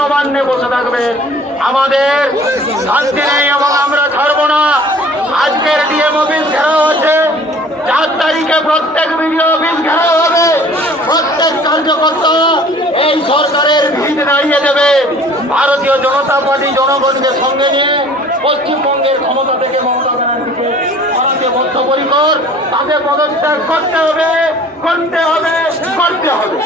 নবান্নে বসে থাকবেন। আমাদের শান্তি নেই এবং আমরা ছাড়বো না। আজকের ডিএম অফিস ঘেরাও হচ্ছে, 4 তারিখে প্রত্যেক বিডিও অফিস ঘেরাও হবে। প্রত্যেক কার্যকর্তা এই সরকারের ভিড় দাঁড়িয়ে দেবে। ভারতীয় জনতা পার্টি জনগণকে সঙ্গে নিয়ে পশ্চিমবঙ্গের ক্ষমতা থেকে মমতা ব্যানার্জিকে সরাতে বদ্ধপরিকর। তাকে পদত্যাগ করতে হবে, করতে হবে, করতে হবে।